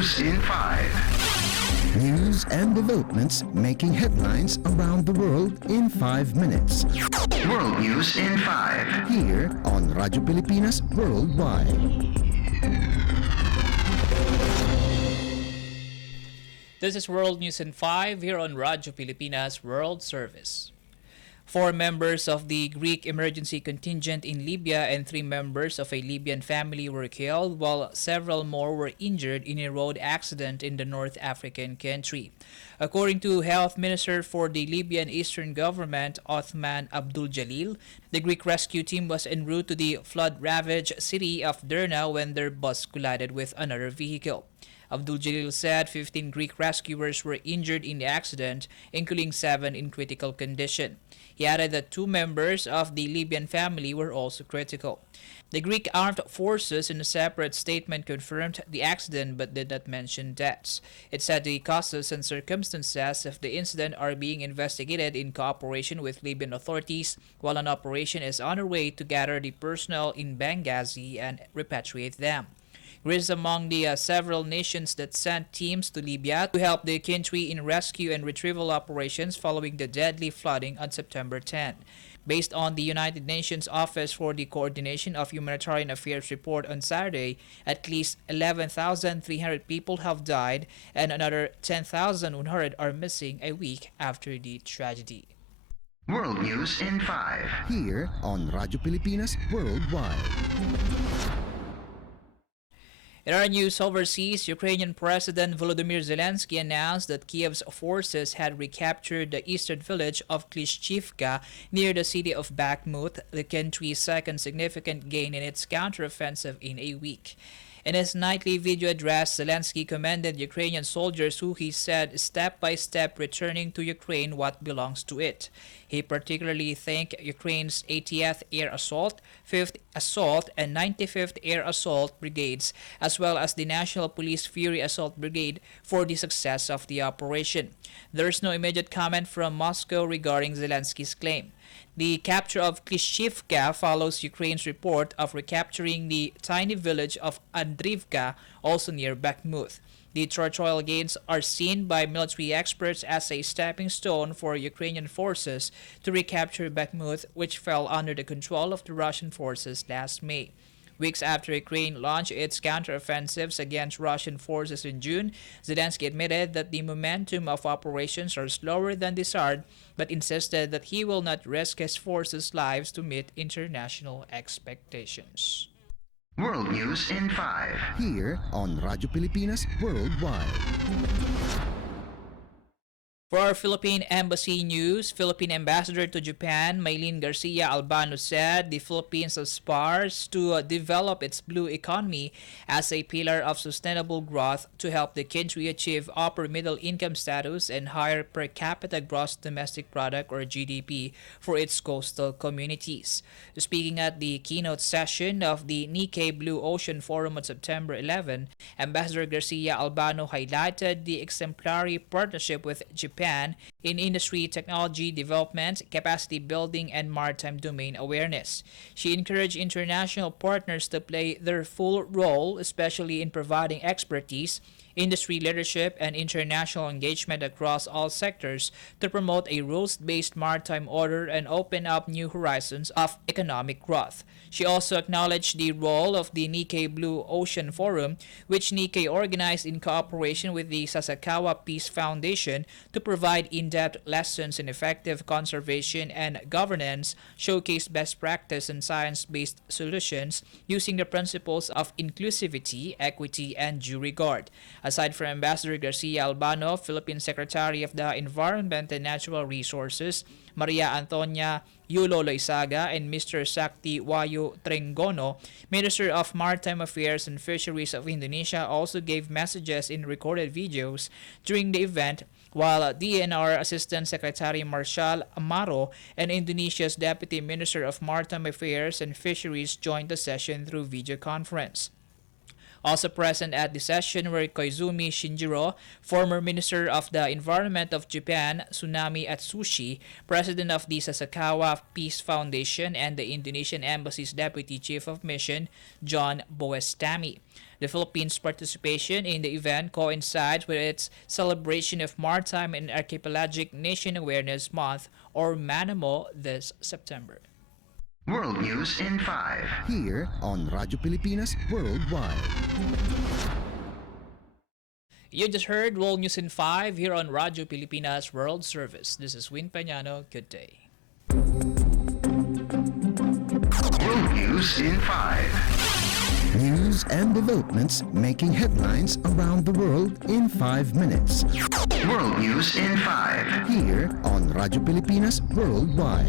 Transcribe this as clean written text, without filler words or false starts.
News in 5. News and developments making headlines around the world in 5 minutes. World News in 5. Here on Radyo Pilipinas Worldwide. This is World News in 5 here on Radyo Pilipinas World Service. 4 members of the Greek emergency contingent in Libya and 3 members of a Libyan family were killed, while several more were injured in a road accident in the North African country. According to Health Minister for the Libyan Eastern Government, Othman Abdul Jalil, the Greek rescue team was en route to the flood-ravaged city of Derna when their bus collided with another vehicle. Abdul Jalil said 15 Greek rescuers were injured in the accident, including 7 in critical condition. He added that 2 members of the Libyan family were also critical. The Greek armed forces in a separate statement confirmed the accident but did not mention deaths. It said the causes and circumstances of the incident are being investigated in cooperation with Libyan authorities, while an operation is on the way to gather the personnel in Benghazi and repatriate them. Greece is among the several nations that sent teams to Libya to help the country in rescue and retrieval operations following the deadly flooding on September 10. Based on the United Nations Office for the Coordination of Humanitarian Affairs report on Saturday, at least 11,300 people have died and another 10,100 are missing a week after the tragedy. World News in 5. Here on Radyo Pilipinas Worldwide. In our news overseas, Ukrainian President Volodymyr Zelensky announced that Kiev's forces had recaptured the eastern village of Klishchivka near the city of Bakhmut, the country's second significant gain in its counteroffensive in a week. In his nightly video address, Zelensky commended Ukrainian soldiers who he said step by step returning to Ukraine what belongs to it. He particularly thanked Ukraine's 80th Air Assault, 5th Assault, and 95th Air Assault Brigades, as well as the National Police Fury Assault Brigade for the success of the operation. There is no immediate comment from Moscow regarding Zelensky's claim. The capture of Klishchivka follows Ukraine's report of recapturing the tiny village of Andrivka, also near Bakhmut. The territorial gains are seen by military experts as a stepping stone for Ukrainian forces to recapture Bakhmut, which fell under the control of the Russian forces last May. Weeks after Ukraine launched its counteroffensives against Russian forces in June, Zelensky admitted that the momentum of operations are slower than desired, but insisted that he will not risk his forces' lives to meet international expectations. World News in 5. Here on Radyo Pilipinas Worldwide. For our Philippine Embassy News, Philippine Ambassador to Japan, Maylene Garcia Albano said the Philippines aspires to develop its blue economy as a pillar of sustainable growth to help the country achieve upper middle income status and higher per capita gross domestic product or GDP for its coastal communities. Speaking at the keynote session of the Nikkei Blue Ocean Forum on September 11, Ambassador Garcia Albano highlighted the exemplary partnership with Japan in industry, technology development, capacity building, and maritime domain awareness. She encouraged international partners to play their full role, especially in providing expertise, industry leadership, and international engagement across all sectors to promote a rules-based maritime order and open up new horizons of economic growth. She also acknowledged the role of the Nikkei Blue Ocean Forum, which Nikkei organized in cooperation with the Sasakawa Peace Foundation to provide in-depth lessons in effective conservation and governance, showcase best practice and science-based solutions using the principles of inclusivity, equity, and due regard. Aside from Ambassador Garcia Albano, Philippine Secretary of the Environment and Natural Resources, Maria Antonia Yulo Loizaga, and Mr. Sakti Wayu Trenggono, Minister of Maritime Affairs and Fisheries of Indonesia, also gave messages in recorded videos during the event, while DNR Assistant Secretary Marshal Amaro and Indonesia's Deputy Minister of Maritime Affairs and Fisheries joined the session through video conference. Also present at the session were Koizumi Shinjiro, former Minister of the Environment of Japan, Tsunami Atsushi, President of the Sasakawa Peace Foundation, and the Indonesian Embassy's Deputy Chief of Mission, John Boestami. The Philippines' participation in the event coincides with its celebration of Maritime and Archipelagic Nation Awareness Month, or MANAMO, this September. World News in 5. Here on Radyo Pilipinas Worldwide. You just heard World News in 5 here on Radyo Pilipinas World Service. This is Peñano. Good day. World News in 5. News and developments making headlines around the world in 5 minutes. World News in 5. Here on Radyo Pilipinas Worldwide.